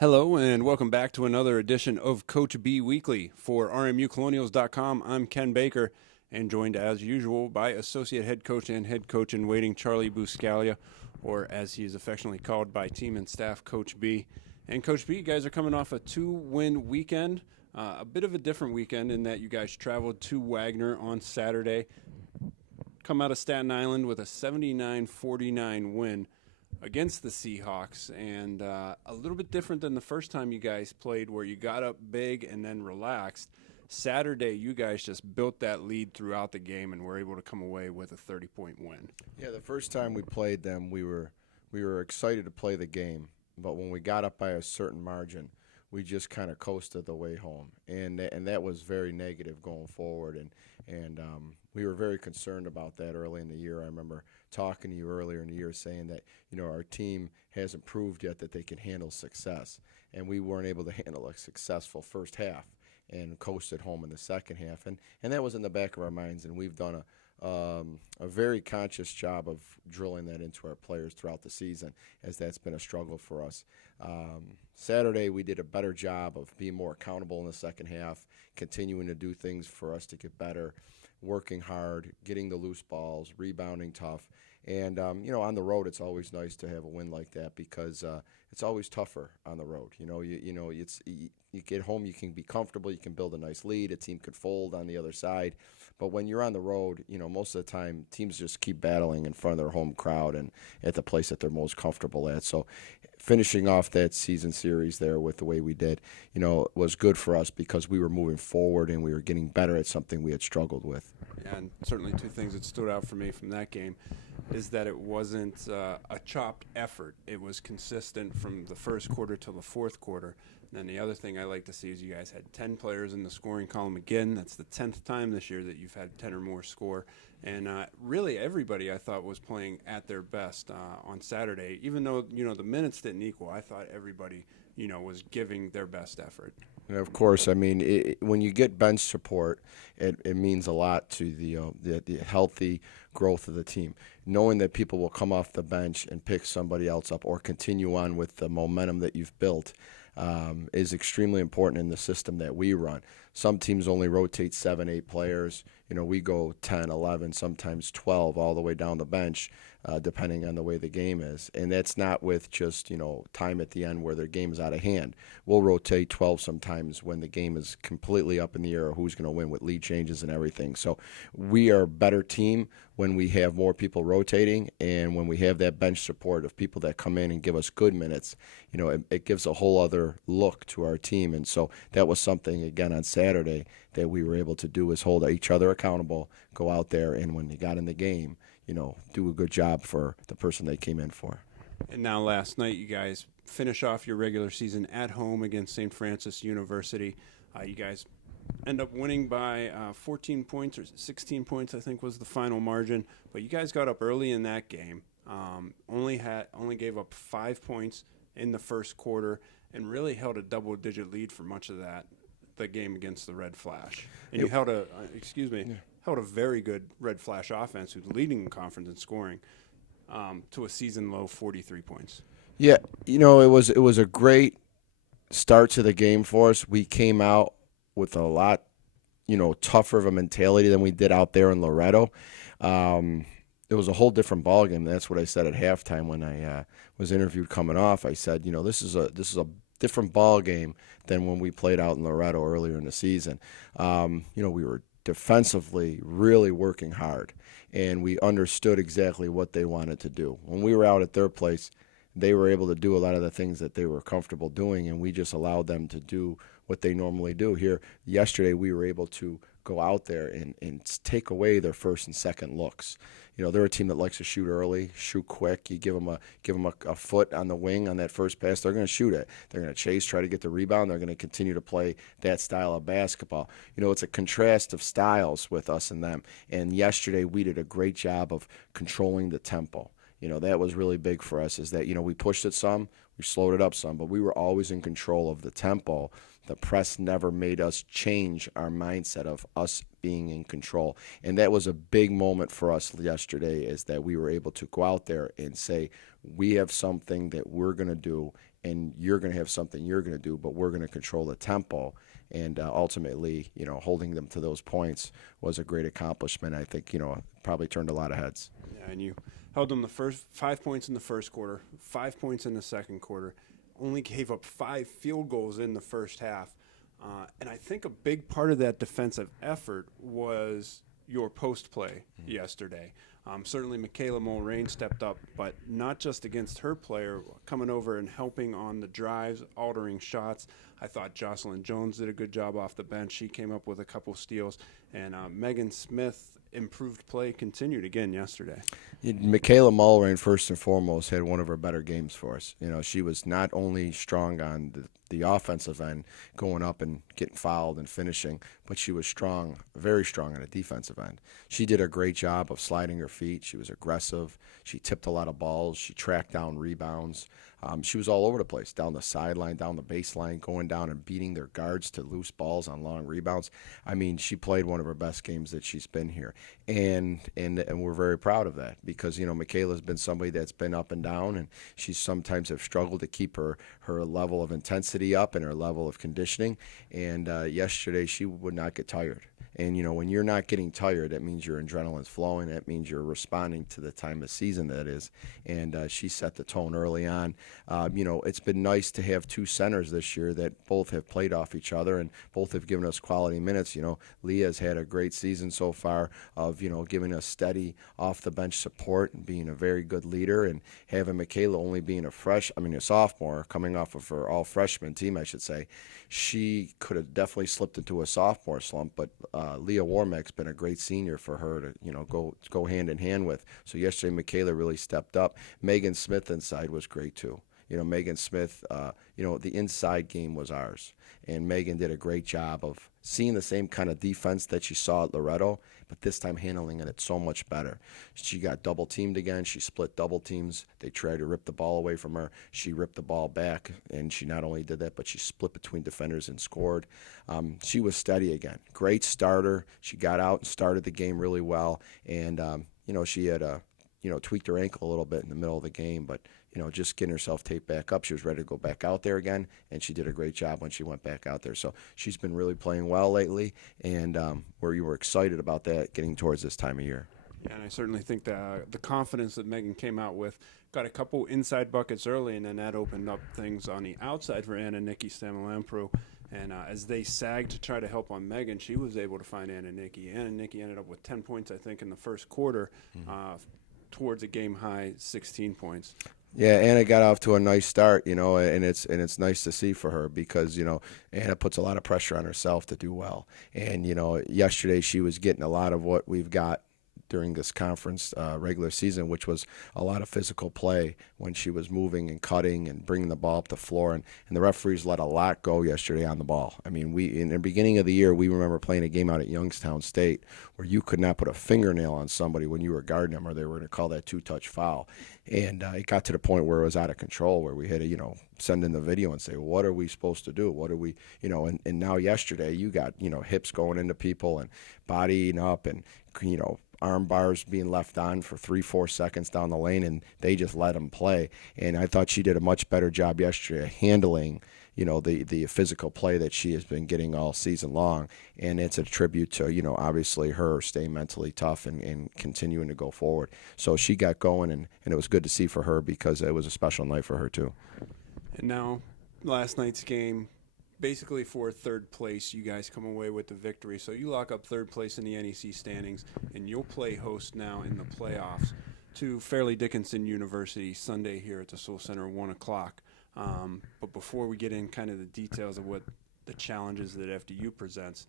Hello and welcome back to another edition of Coach B Weekly. For RMUcolonials.com, I'm Ken Baker and joined as usual by Associate Head Coach and Head Coach in Waiting, Charlie Buscalia, or as he is affectionately called by team and staff, Coach B. And Coach B, you guys are coming off a 2-win weekend, a bit of a different weekend in that you guys traveled to Wagner on Saturday, come out of Staten Island with a 79-49 win against the Seahawks, and a little bit different than the first time you guys played where you got up big and then relaxed. Saturday, you guys just built that lead throughout the game and were able to come away with a 30-point win. Yeah, the first time we played them, we were excited to play the game, but when we got up by a certain margin, we just kind of coasted the way home, and that was very negative going forward, and we were very concerned about that early in the year. I remember talking to you earlier in the year saying that our team hasn't proved yet that they can handle success, and we weren't able to handle a successful first half and coasted home in the second half, and that was in the back of our minds, and we've done a very conscious job of drilling that into our players throughout the season, as that's been a struggle for us. Saturday, we did a better job of being more accountable in the second half, continuing to do things for us to get better, working hard, getting the loose balls, rebounding tough. And, on the road, it's always nice to have a win like that because it's always tougher on the road. You get home, you can be comfortable, you can build a nice lead, a team could fold on the other side. But when you're on the road, most of the time teams just keep battling in front of their home crowd and at the place that they're most comfortable at. So finishing off that season series there with the way we did, was good for us because we were moving forward and we were getting better at something we had struggled with. And certainly two things that stood out for me from that game is that it wasn't a chopped effort. It was consistent from the first quarter till the fourth quarter. And then the other thing I like to see is you guys had 10 players in the scoring column again. That's the 10th time this year that you've had 10 or more score. And really everybody, I thought, was playing at their best on Saturday. Even though, the minutes didn't equal, I thought everybody, was giving their best effort. And of course, when you get bench support, it means a lot to the healthy growth of the team. Knowing that people will come off the bench and pick somebody else up or continue on with the momentum that you've built is extremely important in the system that we run. Some teams only rotate 7, 8 players. We go 10, 11, sometimes 12 all the way down the bench, depending on the way the game is. And that's not with just, time at the end where their game is out of hand. We'll rotate 12 sometimes when the game is completely up in the air, who's going to win with lead changes and everything. So we are a better team when we have more people rotating and when we have that bench support of people that come in and give us good minutes. It gives a whole other look to our team. And so that was something, again, on Saturday that we were able to do, is hold each other accountable, go out there, and when you got in the game, do a good job for the person they came in for. And now last night you guys finish off your regular season at home against St. Francis University. You guys end up winning by 14 points or 16 points, I think was the final margin. But you guys got up early in that game, only gave up 5 points in the first quarter, and really held a double-digit lead for much of the game against the Red Flash. And you held a very good Red Flash offense, who's leading the conference in scoring, to a season-low 43 points. Yeah, it was a great start to the game for us. We came out with a lot, tougher of a mentality than we did out there in Loretto. It was a whole different ballgame. That's what I said at halftime when I was interviewed coming off. I said, this is a different ball game than when we played out in Loretto earlier in the season. We were defensively really working hard, and we understood exactly what they wanted to do. When we were out at their place, they were able to do a lot of the things that they were comfortable doing, and we just allowed them to do what they normally do. Here, yesterday, we were able to go out there and take away their first and second looks. They're a team that likes to shoot early, shoot quick. You give them a foot on the wing on that first pass, they're going to shoot it. They're going to chase, try to get the rebound. They're going to continue to play that style of basketball. It's a contrast of styles with us and them. And yesterday we did a great job of controlling the tempo. That was really big for us, is that, we pushed it some, we slowed it up some, but we were always in control of the tempo. The press never made us change our mindset of us being in control. And that was a big moment for us yesterday, is that we were able to go out there and say, we have something that we're going to do, and you're going to have something you're going to do, but we're going to control the tempo. And ultimately, holding them to those points was a great accomplishment. I think, probably turned a lot of heads. Yeah, and you held them the first 5 points in the first quarter, 5 points in the second quarter, only gave up 5 field goals in the first half. And I think a big part of that defensive effort was your post play yesterday. Certainly Michaela Mulrain stepped up, but not just against her player, coming over and helping on the drives, altering shots. I thought Jocelyn Jones did a good job off the bench. She came up with a couple steals. And Megan Smith, improved play continued again yesterday. Michaela Mulrain, first and foremost, had one of her better games for us. She was not only strong on the offensive end, going up and getting fouled and finishing, but she was strong, very strong on the defensive end. She did a great job of sliding her feet. She was aggressive. She tipped a lot of balls. She tracked down rebounds. She was all over the place, down the sideline, down the baseline, going down and beating their guards to loose balls on long rebounds. I mean, she played one of her best games that she's been here, and we're very proud of that because Michaela's been somebody that's been up and down, and she sometimes have struggled to keep her level of intensity up and her level of conditioning. And yesterday, she would not get tired. And, when you're not getting tired, that means your adrenaline's flowing. That means you're responding to the time of season that is. And she set the tone early on. It's been nice to have 2 centers this year that both have played off each other and both have given us quality minutes. Leah's had a great season so far of, giving us steady off-the-bench support and being a very good leader, and having Michaela only being a sophomore, coming off of her all-freshman team, I should say. She could have definitely slipped into a sophomore slump, but Leah Warmack's been a great senior for her to go hand in hand with. So yesterday, Michaela really stepped up. Megan Smith inside was great too. Megan Smith, the inside game was ours, and Megan did a great job of seeing the same kind of defense that she saw at Loretto, but this time handling it so much better. She got double teamed again. She split double teams. They tried to rip the ball away from her. She ripped the ball back, and she not only did that, but she split between defenders and scored. She was steady again. Great starter. She got out and started the game really well, and she had tweaked her ankle a little bit in the middle of the game, but just getting herself taped back up. She was ready to go back out there again, and she did a great job when she went back out there. So she's been really playing well lately, and you were excited about that getting towards this time of year. Yeah, and I certainly think the confidence that Megan came out with, got a couple inside buckets early, and then that opened up things on the outside for Anna Nikki Stamalampro. And as they sagged to try to help on Megan, she was able to find Anna Nikki. Anna Nikki ended up with 10 points, I think, in the first quarter, towards a game-high 16 points. Yeah, Anna got off to a nice start, and it's nice to see for her because, Anna puts a lot of pressure on herself to do well. And, yesterday she was getting a lot of what we've got during this conference regular season, which was a lot of physical play when she was moving and cutting and bringing the ball up the floor. And the referees let a lot go yesterday on the ball. I mean, in the beginning of the year, we remember playing a game out at Youngstown State where you could not put a fingernail on somebody when you were guarding them, or they were going to call that 2-touch foul. And it got to the point where it was out of control, where we had to, send in the video and say, well, what are we supposed to do? What are we, and now yesterday you got, hips going into people and bodying up and, arm bars being left on for 3-4 seconds down the lane, and they just let them play. And I thought she did a much better job yesterday handling, the physical play that she has been getting all season long. And it's a tribute to, obviously her staying mentally tough and continuing to go forward. So she got going, and it was good to see for her because it was a special night for her too. And now, last night's game, basically for third place, you guys come away with the victory. So you lock up third place in the NEC standings, and you'll play host now in the playoffs to Fairleigh Dickinson University Sunday here at the Soul Center at 1 o'clock. But before we get in kind of the details of what the challenges that FDU presents,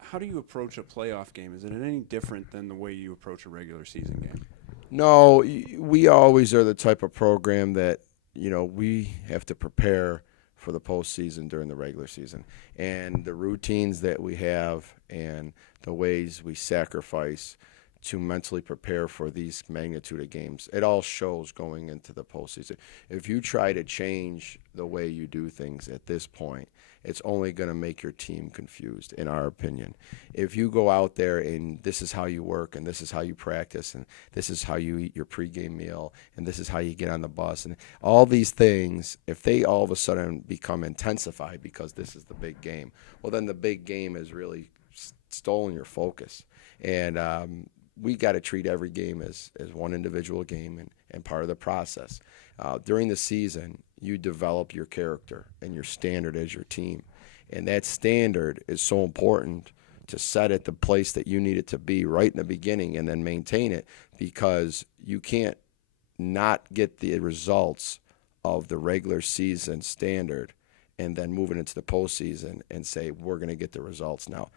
how do you approach a playoff game? Is it any different than the way you approach a regular season game? No, we always are the type of program that, we have to prepare for the postseason during the regular season. And the routines that we have and the ways we sacrifice to mentally prepare for these magnitude of games. It all shows going into the postseason. If you try to change the way you do things at this point, it's only going to make your team confused, in our opinion. If you go out there and this is how you work and this is how you practice and this is how you eat your pregame meal and this is how you get on the bus and all these things, if they all of a sudden become intensified because this is the big game, well, then the big game has really stolen your focus. And we got to treat every game as one individual game and part of the process. During the season, you develop your character and your standard as your team. And that standard is so important to set it the place that you need it to be right in the beginning and then maintain it, because you can't not get the results of the regular season standard and then moving into the postseason and say, we're going to get the results now.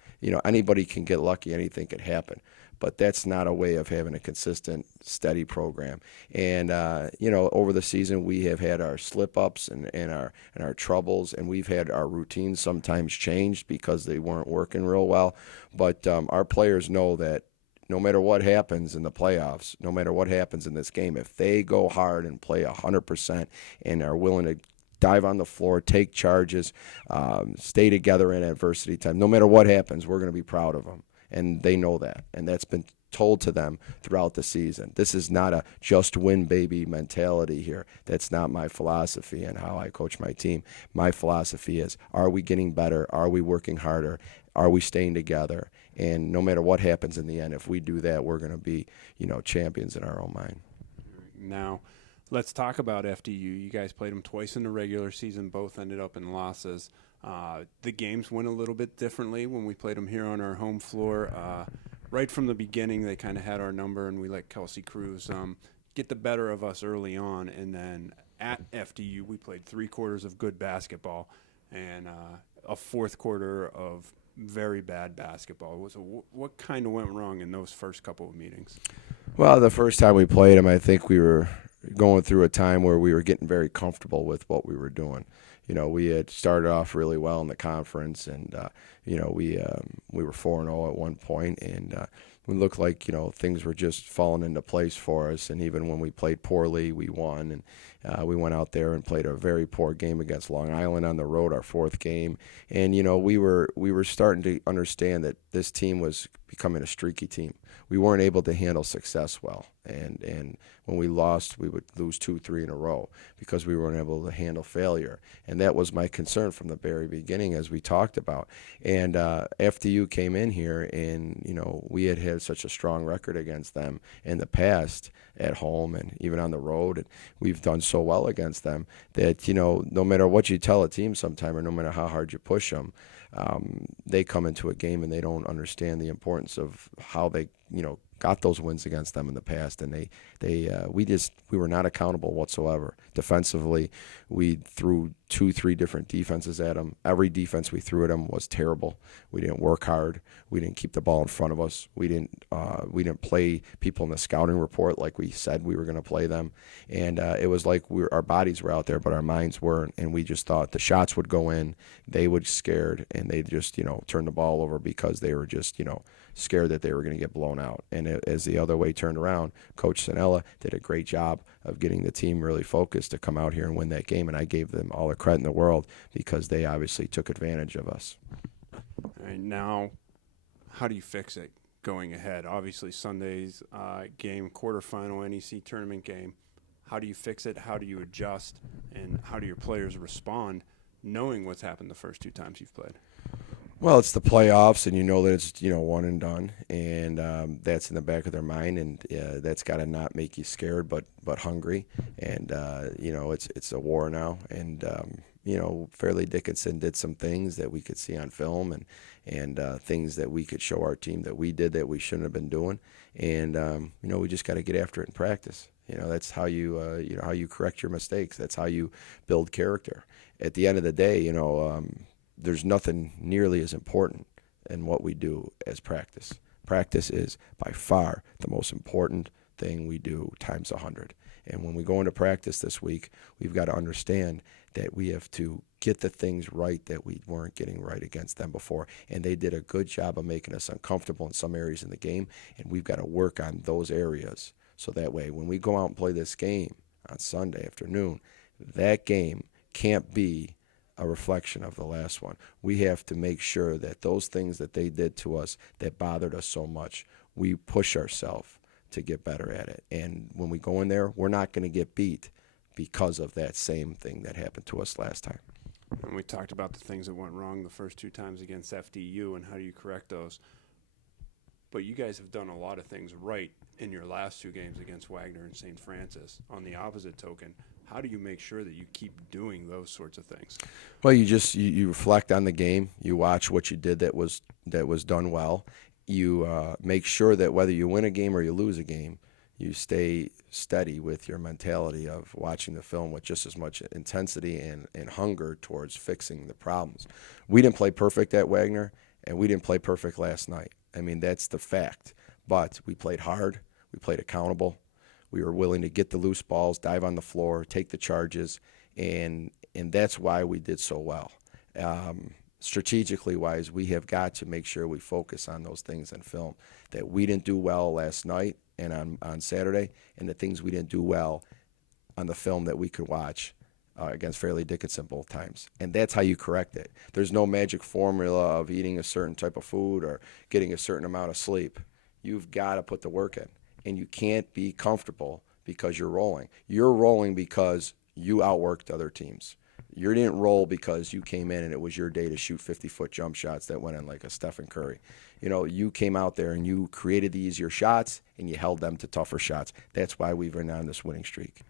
Anybody can get lucky. Anything can happen. But that's not a way of having a consistent, steady program. And, over the season, we have had our slip-ups and our troubles, and we've had our routines sometimes changed because they weren't working real well. But our players know that no matter what happens in the playoffs, no matter what happens in this game, if they go hard and play 100% and are willing to dive on the floor, take charges, stay together in adversity time, no matter what happens, we're going to be proud of them. And they know that, and that's been told to them throughout the season. This is not a just win, baby mentality here. That's not my philosophy and how I coach my team. My philosophy is, are we getting better? Are we working harder? Are we staying together? And no matter what happens in the end, if we do that, we're going to be, champions in our own mind. Now, let's talk about FDU. You guys played them twice in the regular season. Both ended up in losses. The games went a little bit differently when we played them here on our home floor. Right from the beginning, they kind of had our number, and we let Kelsey Cruz get the better of us early on. And then at FDU, we played 3 quarters of good basketball and a fourth quarter of very bad basketball. So what kind of went wrong in those first couple of meetings? Well, the first time we played them, I think we were going through a time where we were getting very comfortable with what we were doing. We had started off really well in the conference, and we were 4-0 at one point, and we looked like things were just falling into place for us. And even when we played poorly, we won, and we went out there and played a very poor game against Long Island on the road, our 4th game. And we were starting to understand that this team was becoming a streaky team. We weren't able to handle success well, and when we lost, we would lose 2-3 in a row because we weren't able to handle failure. And that was my concern from the very beginning, as we talked about. And FDU came in here, and we had such a strong record against them in the past at home and even on the road, and we've done so well against them that no matter what you tell a team sometime, or no matter how hard you push them, they come into a game and they don't understand the importance of how they got those wins against them in the past, and we were not accountable whatsoever. Defensively, we threw 2-3 different defenses at them. Every defense we threw at them was terrible. We didn't work hard. We didn't keep the ball in front of us. We didn't play people in the scouting report like we said we were going to play them. And it was like our bodies were out there, but our minds weren't. And we just thought the shots would go in, they would scared, and they just turn the ball over because they were just scared that they were going to get blown out. And as the other way turned around, Coach Sanella did a great job of getting the team really focused to come out here and win that game, and I gave them all the credit in the world because they obviously took advantage of us. All right, now, how do you fix it going ahead? Obviously, Sunday's game, quarterfinal NEC tournament game. How do you fix it? How do you adjust? And how do your players respond knowing what's happened the first 2 times you've played? Well, it's the playoffs, and that it's one and done, and that's in the back of their mind, and that's got to not make you scared, but hungry, and it's a war now, and Fairleigh Dickinson did some things that we could see on film, and things that we could show our team that we did that we shouldn't have been doing, and we just got to get after it in practice. That's how you how you correct your mistakes. That's how you build character. At the end of the day, there's nothing nearly as important in what we do as practice. Practice is by far the most important thing we do times 100. And when we go into practice this week, we've got to understand that we have to get the things right that we weren't getting right against them before. And they did a good job of making us uncomfortable in some areas in the game, and we've got to work on those areas. So that way, when we go out and play this game on Sunday afternoon, that game can't be a reflection of the last one. We have to make sure that those things that they did to us that bothered us so much, we push ourselves to get better at it. And when we go in there, we're not going to get beat because of that same thing that happened to us last time. And we talked about the things that went wrong the first 2 times against FDU and how do you correct those. But you guys have done a lot of things right in your last 2 games against Wagner and St. Francis. On the opposite token, how do you make sure that you keep doing those sorts of things? Well, you reflect on the game. You watch what you did that was done well. You make sure that whether you win a game or you lose a game, you stay steady with your mentality of watching the film with just as much intensity and hunger towards fixing the problems. We didn't play perfect at Wagner, and we didn't play perfect last night. I mean, that's the fact. But we played hard. We played accountable. We were willing to get the loose balls, dive on the floor, take the charges, and that's why we did so well. Strategically wise, we have got to make sure we focus on those things in film that we didn't do well last night and on Saturday, and the things we didn't do well on the film that we could watch against Fairleigh Dickinson both times. And that's how you correct it. There's no magic formula of eating a certain type of food or getting a certain amount of sleep. You've got to put the work in, and you can't be comfortable because you're rolling. You're rolling because you outworked other teams. You didn't roll because you came in and it was your day to shoot 50-foot jump shots that went in like a Stephen Curry. You know, you came out there and you created the easier shots and you held them to tougher shots. That's why we've been on this winning streak.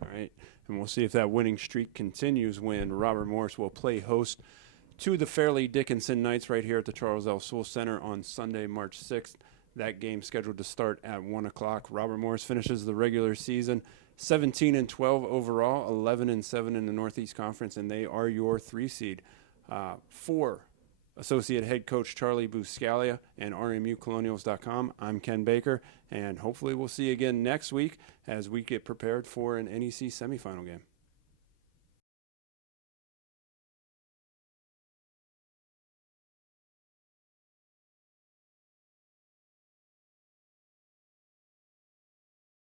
All right, and we'll see if that winning streak continues when Robert Morris will play host to the Fairleigh Dickinson Knights right here at the Charles L. Sewell Center on Sunday, March 6th. That game scheduled to start at 1 o'clock. Robert Morris finishes the regular season 17-12 overall, 11-7 in the Northeast Conference, and they are your 3 seed. For Associate Head Coach Charlie Buscalia and RMUcolonials.com, I'm Ken Baker, and hopefully we'll see you again next week as we get prepared for an NEC semifinal game.